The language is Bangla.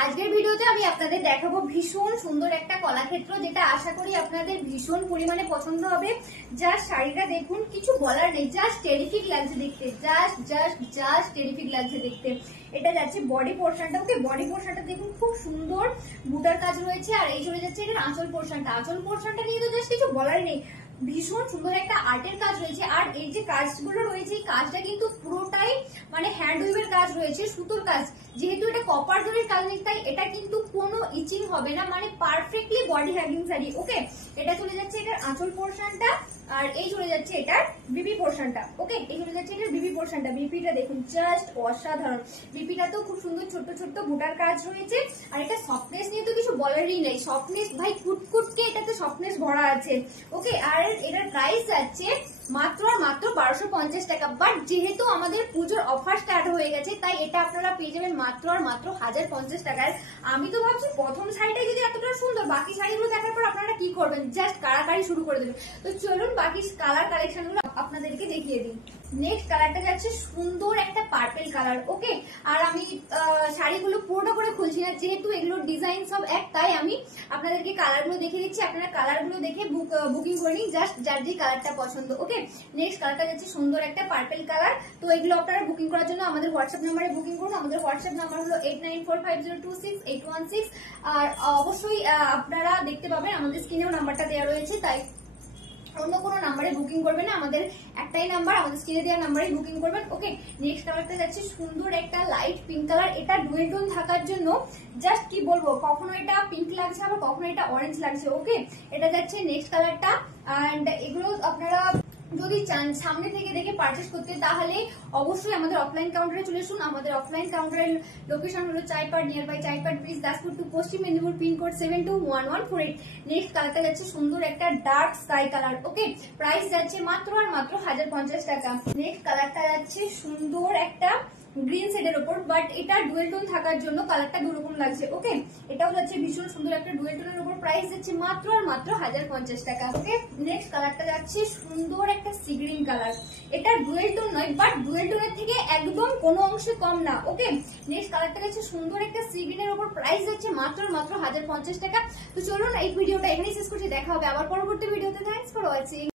আজকের ভিডিওতে আমি আপনাদের দেখাবো ভীষণ সুন্দর একটা কলাক্ষেত্র, যেটা আশা করি আপনাদের ভীষণ পরিমাণে পছন্দ হবে। জাস্ট শাড়িটা দেখুন, কিছু বলার নেই, জাস্ট টেরিফিক লাগছে দেখতে, জাস্ট টেরিফিক লাগছে দেখতে। এটা যাচ্ছে বডি পোর্শনটা। ওকে, বডি পোর্শনটা দেখুন খুব সুন্দর বুটার কাজ রয়েছে। আর এই চলে যাচ্ছে এটা আঁচল পোর্শনটা। আঁচল পোর্শনটা নিয়ে তো জাস্ট কিছু বলার নেই, ভীষণ সুন্দর একটা আর্টের কাজ রয়েছে। আর এই যে কাজগুলো রয়েছে, এই কাজটা কিন্তু পুরোটাই মানে হ্যান্ড উইভের কাজ রয়েছে, সুতোর কাজ। যেহেতু এটা কপার জরির কাজ নেই, তাই এটা কিন্তু কোনো ইচিং হবে না, মানে পারফেক্টলি বডি হ্যাগিং শাড়ি। ওকে, এটা চলে যাচ্ছে এটার আঁচল পোর্শনটা। আর এই চলে যাচ্ছে এটার বিপি পোর্শনটা। ওকে, এই চলে যাচ্ছে এটার বিপি পোর্শনটা। বিপিটা দেখুন জাস্ট অসাধারণ। বিপিটা তো খুব সুন্দর ছোট্ট ছোট্ট বুটার কাজ রয়েছে। আর এটা সফটনেস নিয়ে তো কিছু বলারই নেই, সফটনেস ভাই কুটকুটকে এটাতে সফটনেস ভরা আছে। ওকে, আর এটার প্রাইস যাচ্ছে মাত্র আর মাত্র 1250 টাকা। বাট যেহেতু আমাদের পুজোর অফার স্টার্ট হয়ে গেছে, তাই এটা আপনারা পেয়ে যাবেন মাত্র আর মাত্র 1050 টাকায়। আমি তো ভাবছি প্রথম শাড়িটাই যদি এতটা সুন্দর, বাকি শাড়িগুলো দেখার পর আপনারা কি করবেন, জাস্ট কাড়াকাড়ি শুরু করে দেবেন। তো চলুন বাকি কালার কালেকশন গুলো আপনাদেরকে দেখিয়ে দিই। নেক্সট কালারটা যাচ্ছে সুন্দর একটা পার্পেল কালার। ওকে, আর আমি শাড়িগুলো পুরোটা করে খুলছি না, যেহেতু এগুলোর ডিজাইন সব এক, তাই আমি আপনাদেরকে কালারগুলো দেখিয়ে দিচ্ছি। আপনারা কালারগুলো দেখে বুকিং করে নিন, জাস্ট যার যে কালারটা পছন্দ। ওকে, নেক্সট কালারটা যাচ্ছে সুন্দর একটা পার্পেল কালার। তো এগুলো আপনারা বুকিং করার জন্য আমাদের হোয়াটসঅ্যাপ নাম্বারে বুকিং করুন। আমাদের হোয়াটসঅ্যাপ নাম্বার হলো 8945026816। আর অবশ্যই আপনারা দেখতে পাবেন আমাদের স্ক্রিনেও নাম্বারটা দেওয়া রয়েছে, তাই অন্য কোনো নাম্বারে বুকিং করবেন না, আমাদের একটাই নাম্বার, আমাদের স্ক্রিনে দেওয়া নাম্বারে বুকিং করবেন। ওকে, নেক্সট কালারটা যাচ্ছে সুন্দর একটা লাইট পিঙ্ক কালার। এটা ডুয়েল টোন থাকার জন্য জাস্ট কি বলবো, কখনো এটা পিঙ্ক লাগছে আবার কখনো এটা অরেঞ্জ লাগছে। ওকে, এটা যাচ্ছে নেক্সট কালারটা। এন্ড এগুলো আপনারা যদি চান সামনে থেকে দেখে পারচেস করতে, তাহলে অবশ্যই আমাদের অফলাইন কাউন্টারে চলে আসুন। আমাদের অফলাইন কাউন্টারের লোকেশন হলো Chaipar, near by Chaipar bridge, Daspur two Paschim Medinipur, pin code 721148। Next কালারটা যাচ্ছে সুন্দর একটা dark sky colour. Okay, price যাচ্ছে মাত্র আর মাত্র 1050 টাকা। নেক্সট কালারটা যাচ্ছে সুন্দর একটা গ্রিন শেডের উপর, বাট এটা ডুয়েল টোন থাকার জন্য কালারটা দুরকম লাগছে। ওকে, এটাও যাচ্ছে ভীষণ সুন্দর একটা ডুয়েল টোনের উপর, প্রাইস যাচ্ছে মাত্র আর মাত্র 1050 টাকা। ওকে, নেক্সট কালারটা যাচ্ছে সুন্দর একটা সি গ্রিন কালার। এটা ডুয়েল টোন নয়, বাট ডুয়েল টোনের থেকে একদম কোনো অংশে কম না। ওকে, নেক্সট কালারটা যাচ্ছে সুন্দর একটা সি গ্রিনের উপর, প্রাইস যাচ্ছে মাত্র আর মাত্র 1050 টাকা। তো চলুন এই ভিডিওটা এখানেই শেষ করছি, দেখা হবে আবার পরবর্তী ভিডিওতে। Thanks for watching.